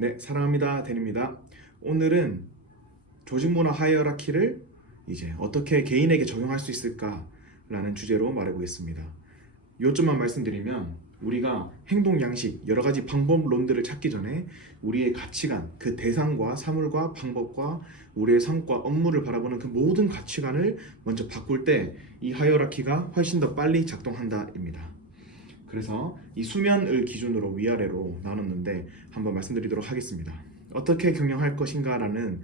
네, 사랑합니다. 데니입니다. 오늘은 조직 문화 하이어라키를 이제 어떻게 개인에게 적용할 수 있을까라는 주제로 말해보겠습니다. 요점만 말씀드리면 우리가 행동 양식, 여러 가지 방법론들을 찾기 전에 우리의 가치관, 그 대상과 사물과 방법과 우리의 삶과 업무를 바라보는 그 모든 가치관을 먼저 바꿀 때 이 하이어라키가 훨씬 더 빨리 작동한다입니다. 그래서 이 수면을 기준으로 위아래로 나눴는데 한번 말씀드리도록 하겠습니다. 어떻게 경영할 것인가라는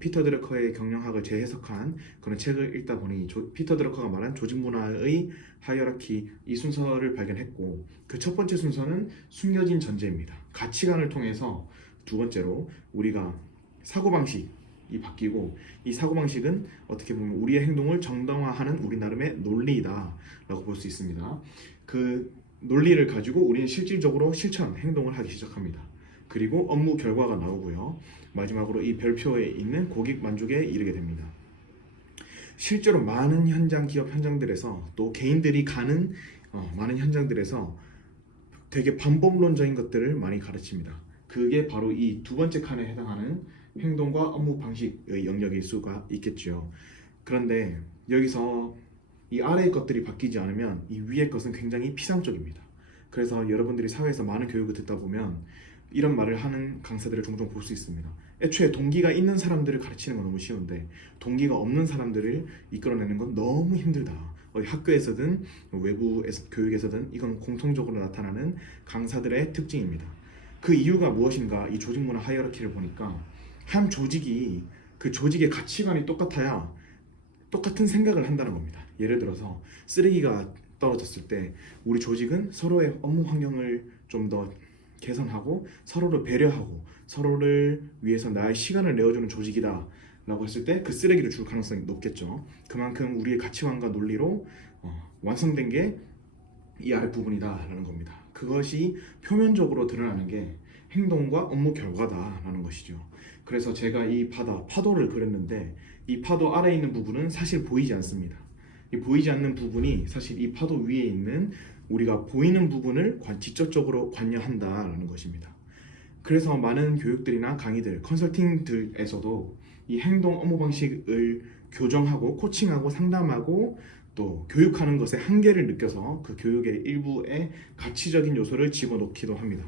피터 드러커의 경영학을 재해석한 그런 책을 읽다 보니 피터 드러커가 말한 조직 문화의 하이어라키 이 순서를 발견했고, 그 첫 번째 순서는 숨겨진 전제입니다. 가치관을 통해서 두 번째로 우리가 사고방식이 바뀌고, 이 사고방식은 어떻게 보면 우리의 행동을 정당화하는 우리 나름의 논리다 라고 볼 수 있습니다. 그 논리를 가지고 우리는 실질적으로 실천, 행동을 하기 시작합니다. 그리고 업무 결과가 나오고요. 마지막으로 이 별표에 있는 고객 만족에 이르게 됩니다. 실제로 많은 현장, 기업 현장들에서 또 개인들이 가는 많은 현장들에서 되게 반복론적인 것들을 많이 가르칩니다. 그게 바로 이 두 번째 칸에 해당하는 행동과 업무 방식의 영역일 수가 있겠죠. 그런데 여기서 이 아래의 것들이 바뀌지 않으면 이 위의 것은 굉장히 피상적입니다. 그래서 여러분들이 사회에서 많은 교육을 듣다 보면 이런 말을 하는 강사들을 종종 볼 수 있습니다. 애초에 동기가 있는 사람들을 가르치는 건 너무 쉬운데 동기가 없는 사람들을 이끌어내는 건 너무 힘들다. 학교에서든 외부 교육에서든 이건 공통적으로 나타나는 강사들의 특징입니다. 그 이유가 무엇인가? 이 조직 문화 하이어라키를 보니까 한 조직이 그 조직의 가치관이 똑같아야 똑같은 생각을 한다는 겁니다. 예를 들어서 쓰레기가 떨어졌을 때 우리 조직은 서로의 업무 환경을 좀 더 개선하고 서로를 배려하고 서로를 위해서 나의 시간을 내어주는 조직이다 라고 했을 때 그 쓰레기를 줄 가능성이 높겠죠. 그만큼 우리의 가치관과 논리로 완성된 게 이 아랫부분이다 라는 겁니다. 그것이 표면적으로 드러나는 게 행동과 업무 결과다 라는 것이죠. 그래서 제가 이 파도를 그렸는데 이 파도 아래에 있는 부분은 사실 보이지 않습니다. 이 보이지 않는 부분이 사실 이 파도 위에 있는 우리가 보이는 부분을 직접적으로 관여한다라는 것입니다. 그래서 많은 교육들이나 강의들, 컨설팅들에서도 이 행동 업무 방식을 교정하고 코칭하고 상담하고 또 교육하는 것의 한계를 느껴서 그 교육의 일부에 가치적인 요소를 집어넣기도 합니다.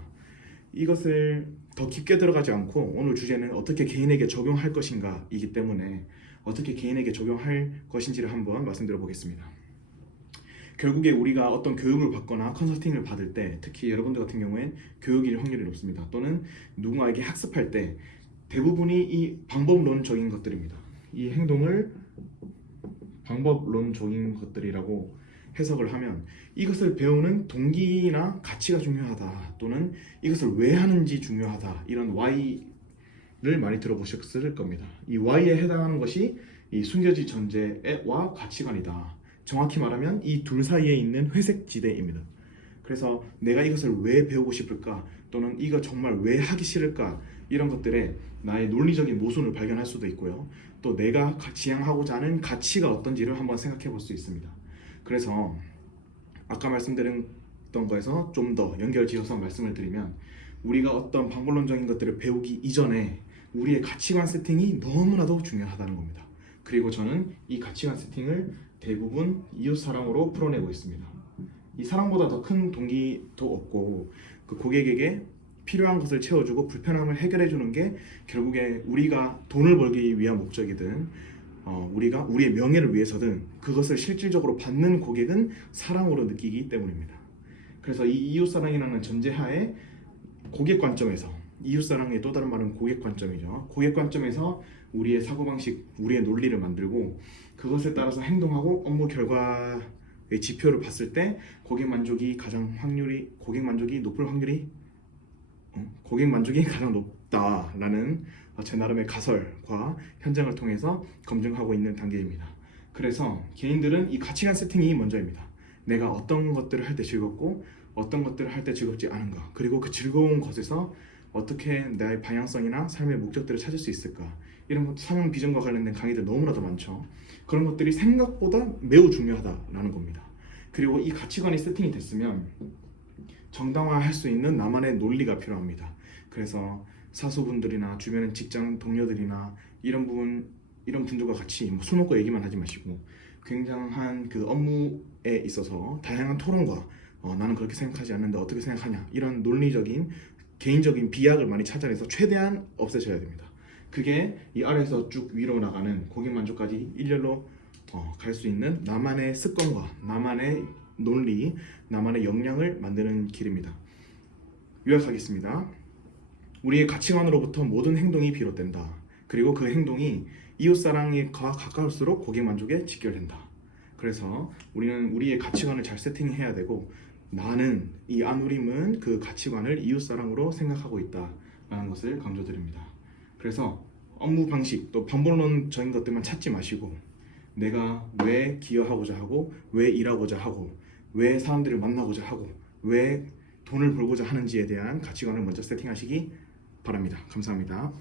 이것을 더 깊게 들어가지 않고 오늘 주제는 어떻게 개인에게 적용할 것인가 이기 때문에 어떻게 개인에게 적용할 것인지를 한번 말씀드려 보겠습니다. 결국에 우리가 어떤 교육을 받거나 컨설팅을 받을 때, 특히 여러분들 같은 경우엔 교육일 확률이 높습니다. 또는 누군가에게 학습할 때 대부분이 이 방법론적인 것들입니다. 이 행동을 방법론적인 것들이라고 해석을 하면 이것을 배우는 동기나 가치가 중요하다, 또는 이것을 왜 하는지 중요하다, 이런 Y를 많이 들어보셨을 겁니다. 이 Y에 해당하는 것이 이 숨겨진 전제와 가치관이다. 정확히 말하면 이 둘 사이에 있는 회색 지대입니다. 그래서 내가 이것을 왜 배우고 싶을까, 또는 이거 정말 왜 하기 싫을까, 이런 것들에 나의 논리적인 모순을 발견할 수도 있고요. 또 내가 지향하고자 하는 가치가 어떤지를 한번 생각해 볼 수 있습니다. 그래서 아까 말씀드렸던 거에서 좀 더 연결 지어서 말씀을 드리면, 우리가 어떤 방법론적인 것들을 배우기 이전에 우리의 가치관 세팅이 너무나도 중요하다는 겁니다. 그리고 저는 이 가치관 세팅을 대부분 이웃사랑으로 풀어내고 있습니다. 이 사랑보다 더 큰 동기도 없고, 그 고객에게 필요한 것을 채워주고 불편함을 해결해주는 게 결국에 우리가 돈을 벌기 위한 목적이든 우리가 우리의 명예를 위해서든 그것을 실질적으로 받는 고객은 사랑으로 느끼기 때문입니다. 그래서 이 이웃사랑이라는 전제하에 고객 관점에서, 이웃사랑의 또 다른 말은 고객 관점이죠. 고객 관점에서 우리의 사고방식, 우리의 논리를 만들고 그것에 따라서 행동하고 업무 결과의 지표를 봤을 때 고객 만족이 가장 높다라는 제 나름의 가설과 현장을 통해서 검증하고 있는 단계입니다. 그래서 개인들은 이 가치관 세팅이 먼저입니다. 내가 어떤 것들을 할 때 즐겁고 어떤 것들을 할 때 즐겁지 않은가, 그리고 그 즐거운 것에서 어떻게 나의 방향성이나 삶의 목적들을 찾을 수 있을까, 이런 사명 비전과 관련된 강의들 너무나도 많죠. 그런 것들이 생각보다 매우 중요하다라는 겁니다. 그리고 이 가치관이 세팅이 됐으면 정당화할 수 있는 나만의 논리가 필요합니다. 그래서 사수분들이나 주변의 직장 동료들이나 이런 분들과 같이 술 먹고 얘기만 하지 마시고 굉장한 그 업무에 있어서 다양한 토론과 나는 그렇게 생각하지 않는데 어떻게 생각하냐 이런 논리적인 개인적인 비약을 많이 찾아내서 최대한 없애셔야 됩니다. 그게 이 아래에서 쭉 위로 나가는 고객 만족까지 일렬로 갈 수 있는 나만의 습관과 나만의 논리, 나만의 역량을 만드는 길입니다. 요약하겠습니다. 우리의 가치관으로부터 모든 행동이 비롯된다. 그리고 그 행동이 이웃사랑에 가까울수록 고객 만족에 직결된다. 그래서 우리는 우리의 가치관을 잘 세팅해야 되고 나는 이 안우림은 그 가치관을 이웃사랑으로 생각하고 있다라는 것을 강조드립니다. 그래서 업무 방식 또 반복론적인 것들만 찾지 마시고 내가 왜 기여하고자 하고 왜 일하고자 하고 왜 사람들을 만나고자 하고 왜 돈을 벌고자 하는지에 대한 가치관을 먼저 세팅하시기 바랍니다. 감사합니다.